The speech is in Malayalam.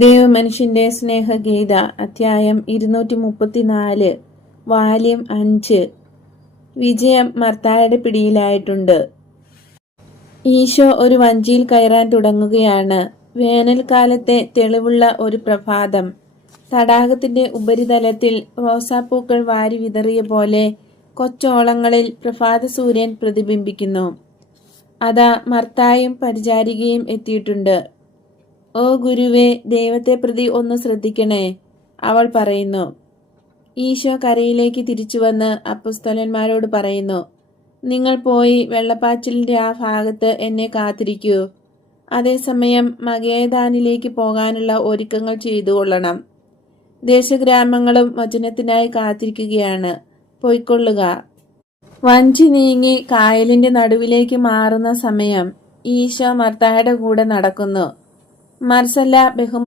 ദൈവമനുഷ്യന്റെ സ്നേഹഗീത അധ്യായം 234 വാല്യം 5. വിജയം മർത്തായുടെ പിടിയിലായിട്ടുണ്ട്. ഈശോ ഒരു വഞ്ചിയിൽ കയറാൻ തുടങ്ങുകയാണ്. വേനൽക്കാലത്തെ തെളിവുള്ള ഒരു പ്രഭാതം. തടാകത്തിന്റെ ഉപരിതലത്തിൽ റോസാപ്പൂക്കൾ വാരി വിതറിയ പോലെ കൊച്ചോളങ്ങളിൽ പ്രഭാത സൂര്യൻ പ്രതിബിംബിക്കുന്നു. അതാ മർത്തായും പരിചാരികയും എത്തിയിട്ടുണ്ട്. "ഓ ഗുരുവേ, ദൈവത്തെ പ്രതി ഒന്ന് ശ്രദ്ധിക്കണേ," അവൾ പറയുന്നു. ഈശോ കരയിലേക്ക് തിരിച്ചുവന്ന് അപ്പൊസ്തലന്മാരോട് പറയുന്നു, "നിങ്ങൾ പോയി വെള്ളപ്പാച്ചിലിന്റെ ആ ഭാഗത്ത് എന്നെ കാത്തിരിക്കൂ. അതേസമയം മഗേദാനിലേക്ക് പോകാനുള്ള ഒരുക്കങ്ങൾ ചെയ്തുകൊള്ളണം. ദേശഗ്രാമങ്ങളും വചനത്തിനായി കാത്തിരിക്കുകയാണ്. പൊയ്ക്കൊള്ളുക." വഞ്ചി നീങ്ങി കായലിന്റെ നടുവിലേക്ക് മാറുന്ന സമയം ഈശോ മർത്തായുടെ കൂടെ നടക്കുന്നു. മർസല്ല